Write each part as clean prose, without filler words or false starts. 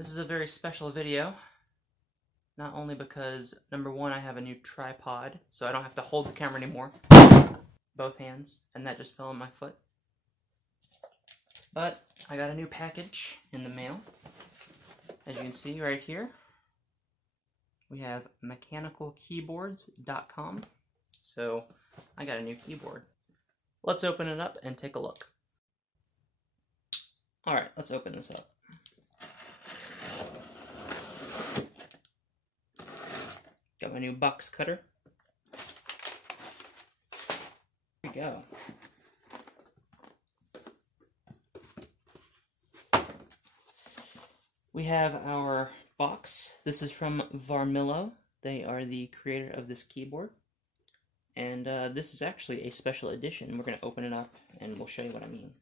This is a very special video, not only because, number one, I have a new tripod, so I don't have to hold the camera anymore, both hands, and that just fell on my foot, but I got a new package in the mail. As you can see right here, we have mechanicalkeyboards.com, so I got a new keyboard. Let's open it up and take a look. Alright, let's open this up. Got my new box cutter. Here we go. We have our box. This is from Varmilo. They are the creator of this keyboard. And this is actually a special edition. We're going to open it up and we'll show you what I mean.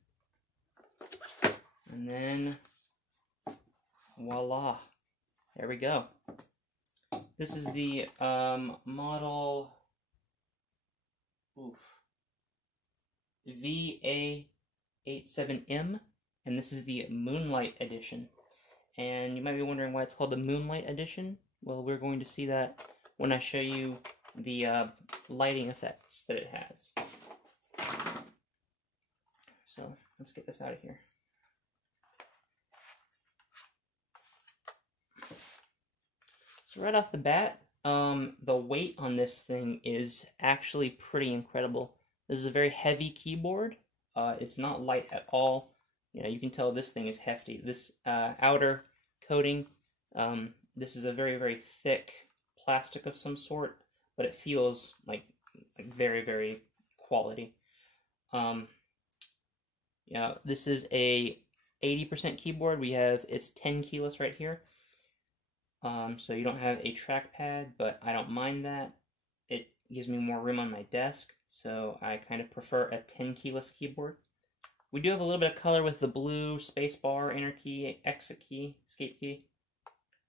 And then, voila. There we go. This is the model VA87M, and this is the Moonlight edition. And you might be wondering why it's called the Moonlight edition. Well, we're going to see that when I show you the lighting effects that it has. So let's get this out of here. So right off the bat, the weight on this thing is actually pretty incredible. This is a very heavy keyboard. It's not light at all. You know, you can tell this thing is hefty. This outer coating, this is a very, very thick plastic of some sort, but it feels like very, very quality. Yeah, this is a 80% keyboard. It's 10 keyless right here. So you don't have a trackpad, but I don't mind that. It gives me more room on my desk, so I kind of prefer a 10 keyless keyboard. We do have a little bit of color with the blue spacebar, enter key, exit key, escape key.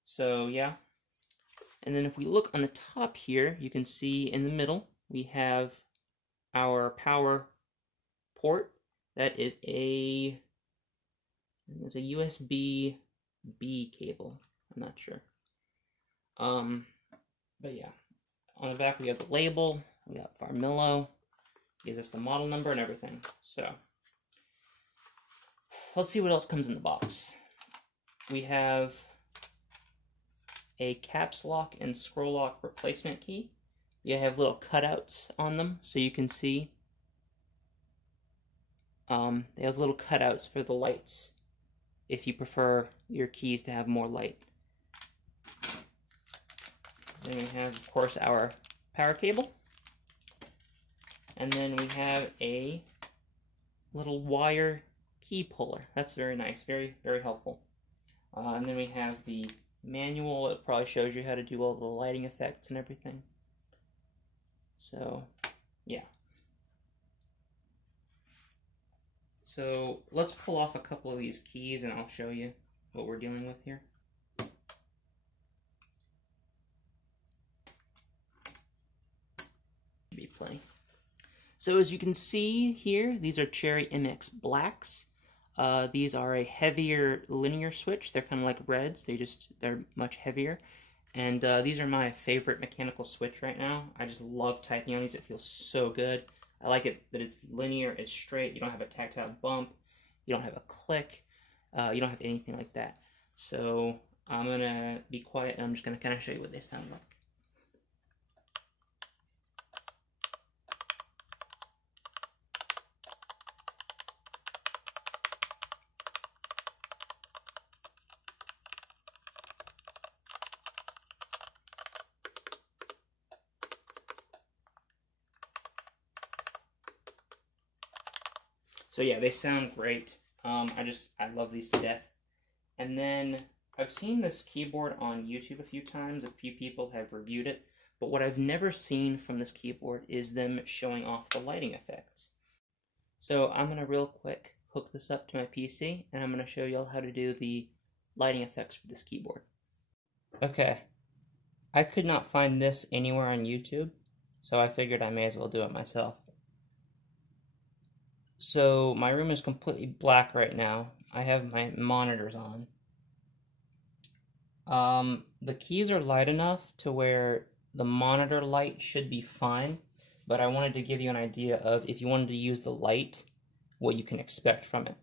So yeah. And then if we look on the top here, you can see in the middle, we have our power port. That is a USB-B cable. I'm not sure. But yeah, on the back we have the label, we got Varmilo, gives us the model number and everything. So, let's see what else comes in the box. We have a caps lock and scroll lock replacement key. You have little cutouts on them, so you can see. They have little cutouts for the lights, if you prefer your keys to have more light. Then we have, of course, our power cable. And then we have a little wire key puller. That's very nice, very, very helpful. And then we have the manual. It probably shows you how to do all the lighting effects and everything. So, yeah. So, let's pull off a couple of these keys and I'll show you what we're dealing with here. Be plenty. So as you can see here, these are Cherry MX Blacks. These are a heavier linear switch. They're kind of like reds. They're much heavier. And these are my favorite mechanical switch right now. I just love typing on these. It feels so good. I like it that it's linear, it's straight. You don't have a tactile bump. You don't have a click. You don't have anything like that. So I'm gonna be quiet and I'm just gonna kind of show you what they sound like. So yeah, they sound great. I love these to death. And then I've seen this keyboard on YouTube a few times. A few people have reviewed it. But what I've never seen from this keyboard is them showing off the lighting effects. So I'm going to real quick hook this up to my PC, and I'm going to show you all how to do the lighting effects for this keyboard. Okay. I could not find this anywhere on YouTube, so I figured I may as well do it myself. So my room is completely black right now. I have my monitors on. The keys are light enough to where the monitor light should be fine, but I wanted to give you an idea of if you wanted to use the light, what you can expect from it.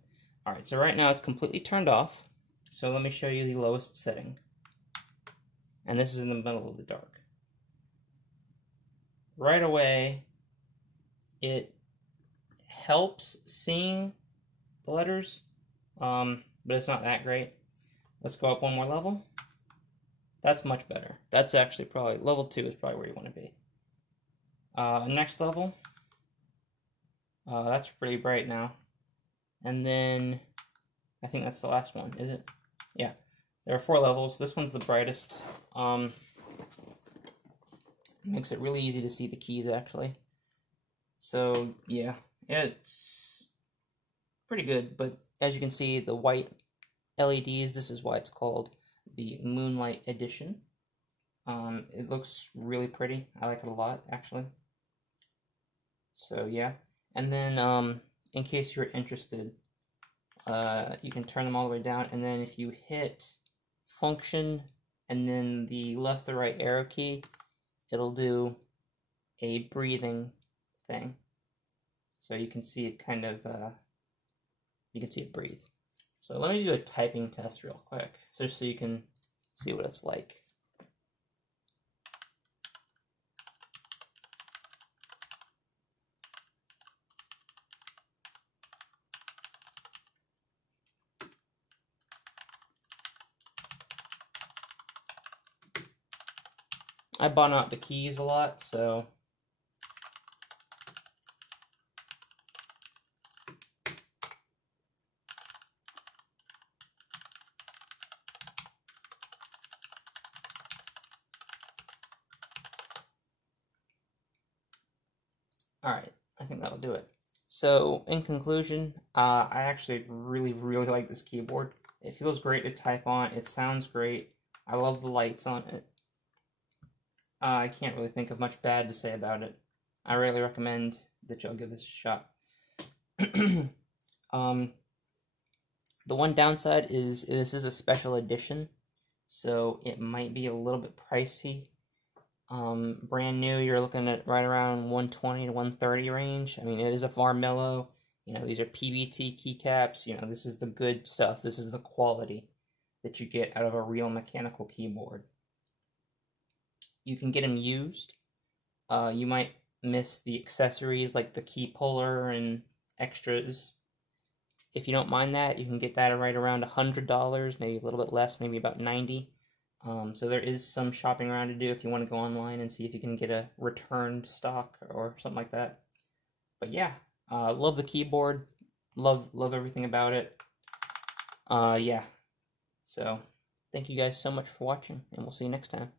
Alright, so right now it's completely turned off, so let me show you the lowest setting. And this is in the middle of the dark. Right away, it helps seeing the letters, but it's not that great. Let's go up one more level. That's much better. That's actually probably, level 2 is probably where you want to be. Next level, that's pretty bright now. And then, I think that's the last one, is it? Yeah, there are 4 levels. This one's the brightest. Makes it really easy to see the keys, actually. So, yeah, it's pretty good, but as you can see, the white LEDs, this is why it's called the Moonlight Edition. It looks really pretty. I like it a lot, actually. So, yeah. And then, in case you're interested, you can turn them all the way down, and then if you hit function and then the left or right arrow key, it'll do a breathing thing. So you can see it kind of, you can see it breathe. So let me do a typing test real quick, just so you can see what it's like. I bought out the keys a lot, so alright, I think that'll do it. So, in conclusion, I actually really like this keyboard. It feels great to type on, it sounds great, I love the lights on it. I can't really think of much bad to say about it. I really recommend that y'all give this a shot. The one downside is this is a special edition, so it might be a little bit pricey. Brand new, you're looking at right around 120 to 130 range. I mean, it is a Varmilo. You know, these are PVT keycaps. You know, this is the good stuff. This is the quality that you get out of a real mechanical keyboard. You can get them used. You might miss the accessories like the key puller and extras. If you don't mind that, you can get that right around $100, maybe a little bit less, maybe about $90. So there is some shopping around to do if you want to go online and see if you can get a returned stock or something like that. But yeah, love the keyboard, love everything about it. Yeah. So thank you guys so much for watching, and we'll see you next time.